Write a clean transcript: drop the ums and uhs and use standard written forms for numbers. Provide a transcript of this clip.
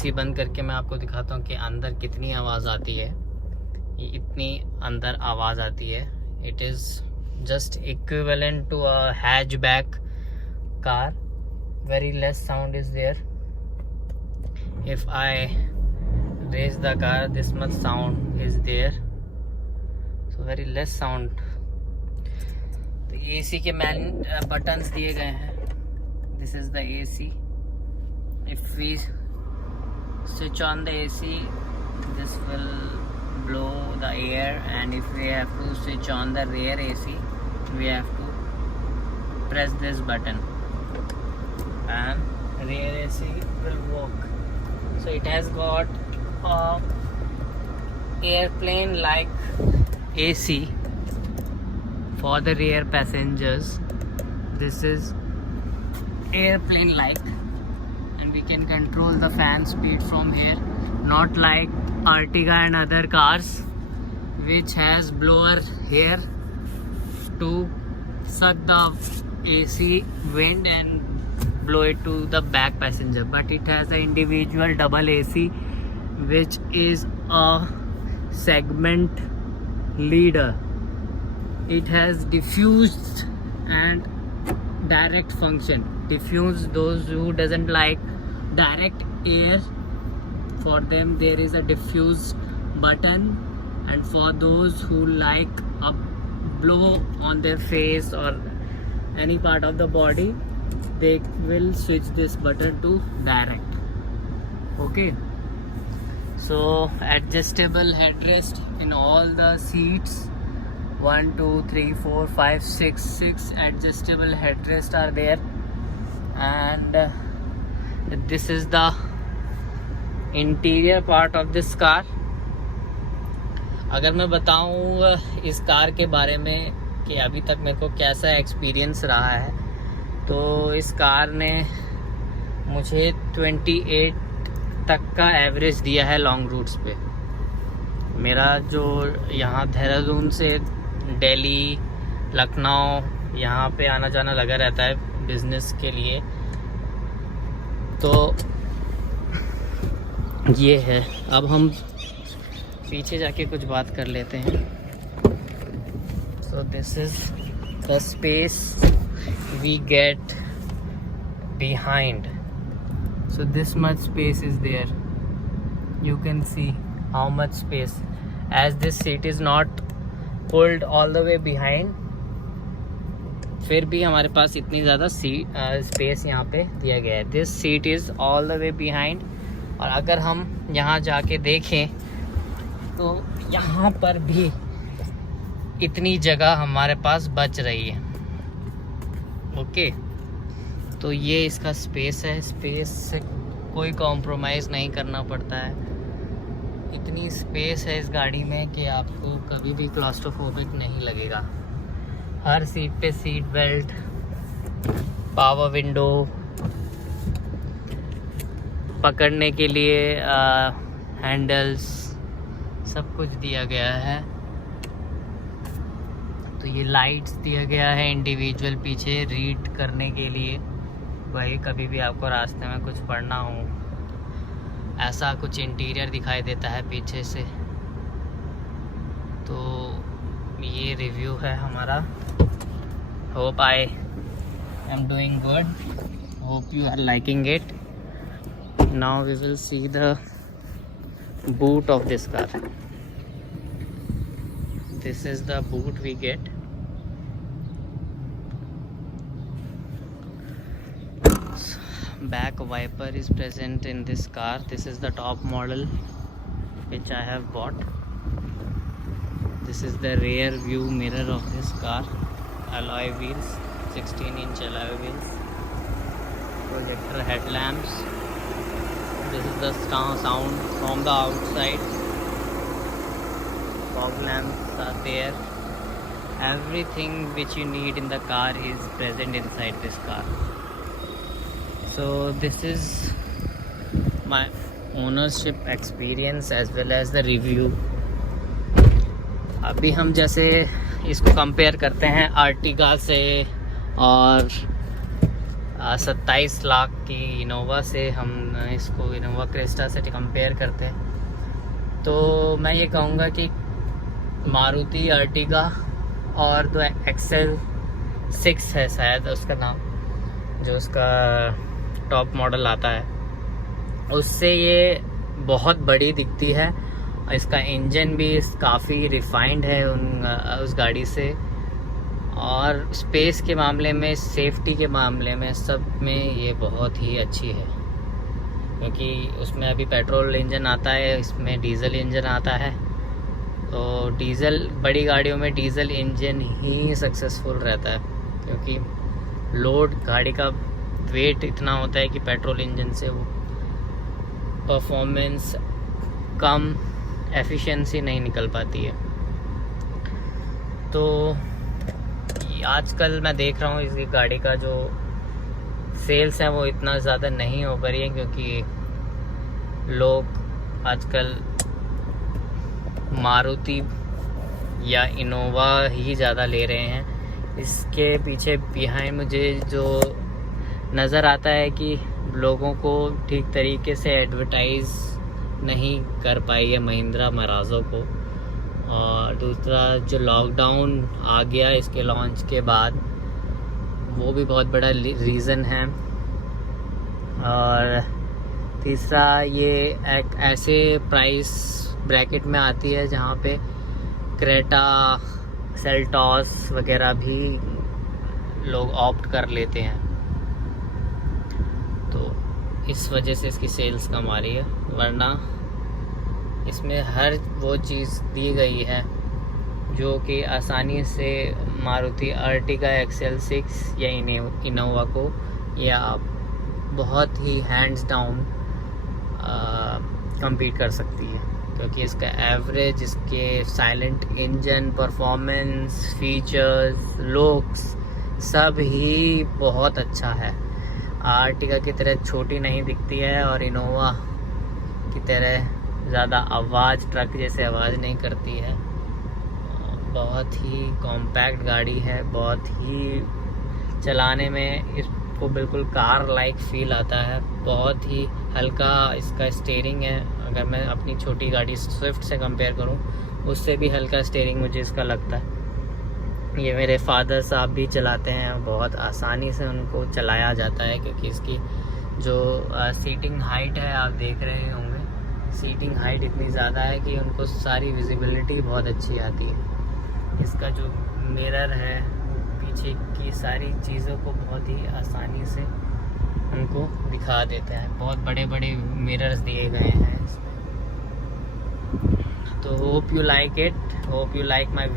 AC बंद करके मैं आपको दिखाता हूँ कि अंदर कितनी आवाज़ आती है। ये इतनी अंदर आवाज़ आती है। It is just equivalent to a hatchback car. Very less sound is there. If I raise the car, this much sound is there. So very less sound. तो AC के buttons दिए गए हैं. This is the AC. If we switch on the AC, this will blow the air, and if we have to switch on the rear AC, we have to press this button and rear AC will work. So it has got a airplane like AC for the rear passengers. This is airplane like, and we can control the fan speed from here, not like Ertiga and other cars which has blower here to suck the AC wind and blow it to the back passenger, but it has an individual double AC which is a segment leader. It has diffused and direct function. Diffuse, those who doesn't like direct air, for them there is a diffuse button, and for those who like a blow on their face or any part of the body, they will switch this button to direct. Okay, so adjustable headrest in all the seats. 1 2 3 4 5 6 adjustable headrest are there, and this is the interior part of this car. अगर मैं बताऊं इस car के बारे में कि अभी तक मेरे को कैसा एक्सपीरियंस रहा है, तो इस कार ने मुझे 28 तक का एवरेज दिया है लॉन्ग रूट्स पे. मेरा जो यहाँ देहरादून से दिल्ली, लखनऊ यहाँ पे आना जाना लगा रहता है बिजनेस के लिए, तो ये है. अब हम पीछे जाके कुछ बात कर लेते हैं. So this is the space we get behind. So this much space is there. You can see how much space, as this seat is not pulled all the way behind, फिर भी हमारे पास इतनी ज़्यादा स्पेस यहाँ पे दिया गया है. This seat is all the way behind. और अगर हम यहाँ जाके देखें तो यहाँ पर भी इतनी जगह हमारे पास बच रही है. ओके, तो ये इसका स्पेस है. स्पेस से कोई कॉम्प्रोमाइज़ नहीं करना पड़ता है. इतनी स्पेस है इस गाड़ी में कि आपको कभी भी क्लॉस्ट्रोफोबिक नहीं लगेगा. हर सीट पे सीट बेल्ट, पावर विंडो, पकड़ने के लिए हैंडल्स, सब कुछ दिया गया है. तो ये लाइट्स दिया गया है इंडिविजुअल पीछे रीड करने के लिए. वही कभी भी आपको रास्ते में कुछ पढ़ना हो, ऐसा कुछ इंटीरियर दिखाई देता है पीछे से. तो ये रिव्यू है हमारा. Hope I am doing good. Hope you are liking it. Now we will see the boot of this car. This is the boot we get. Back wiper is present in this car. This is the top model which I have bought. This is the rear view mirror of this car. Alloy wheels, 16-inch alloy wheels. Projector headlamps. This is the sound from the outside. Fog lamps are there. Everything which you need in the car is present inside this car. So this is my ownership experience as well as the review. अभी हम जैसे इसको compare करते हैं Ertiga से और 27 लाख की Innova से हम इसको इनोवा क्रिस्टा से कंपेयर करते हैं, तो मैं ये कहूँगा कि मारुति अर्टिगा और जो XL6 है शायद उसका नाम, जो उसका टॉप मॉडल आता है, उससे ये बहुत बड़ी दिखती है। इसका इंजन भी काफ़ी रिफाइंड है उस गाड़ी से, और स्पेस के मामले में, सेफ्टी के मामले में, सब में ये बहुत ही अच्छी है। क्योंकि उसमें अभी पेट्रोल इंजन आता है, इसमें डीजल इंजन आता है। तो डीजल, बड़ी गाड़ियों में डीजल इंजन ही सक्सेसफुल रहता है, क्योंकि लोड, गाड़ी का वेट इतना होता है कि पेट्रोल इंजन से वो परफॉर्मेंस कम, एफिशिएंसी नहीं निकल पाती है। तो आजकल मैं देख रहा हूँ इस गाड़ी का जो सेल्स है वो इतना ज़्यादा नहीं हो पा रही है, क्योंकि लोग आजकल मारुति या इनोवा ही ज़्यादा ले रहे हैं। इसके पीछे बिहाइंड मुझे जो नज़र आता है कि लोगों को ठीक तरीके से एडवर्टाइज़ नहीं कर पाई है महिंद्रा मराज़ो को। और दूसरा, जो लॉकडाउन आ गया इसके लॉन्च के बाद, वो भी बहुत बड़ा रीज़न है। और तीसरा, ये एक ऐसे प्राइस ब्रैकेट में आती है जहाँ पे क्रेटा, सेल्टॉस वगैरह भी लोग ऑप्ट कर लेते हैं, तो इस वजह से इसकी सेल्स कम आ रही है। वरना इसमें हर वो चीज़ दी गई है जो कि आसानी से मारुति अर्टिगा XL6 या इनोवा को या बहुत ही हैंड्स डाउन compete कर सकती है। क्योंकि इसका एवरेज, इसके silent engine, performance, features, looks सब ही बहुत अच्छा है। अर्टिगा की तरह छोटी नहीं दिखती है और इनोवा की तरह ज़्यादा आवाज़, ट्रक जैसे आवाज़ नहीं करती है। बहुत ही कॉम्पैक्ट गाड़ी है, बहुत ही चलाने में इसको बिल्कुल कार लाइक फील आता है। बहुत ही हल्का इसका स्टीयरिंग है। अगर मैं अपनी छोटी गाड़ी स्विफ्ट से कंपेयर करूं, उससे भी हल्का स्टीयरिंग मुझे इसका लगता है। ये मेरे फादर साहब भी चलाते हैं, बहुत आसानी से उनको चलाया जाता है, क्योंकि इसकी जो सीटिंग हाइट है, आप देख रहे होंगे, सीटिंग हाइट इतनी ज़्यादा है कि उनको सारी विजिबिलिटी बहुत अच्छी आती है। इसका जो मिरर है, पीछे की सारी चीज़ों को बहुत ही आसानी से उनको दिखा देता है। बहुत बड़े बड़े मिरर्स दिए गए हैं इसमें। तो hope you like it, hope you like my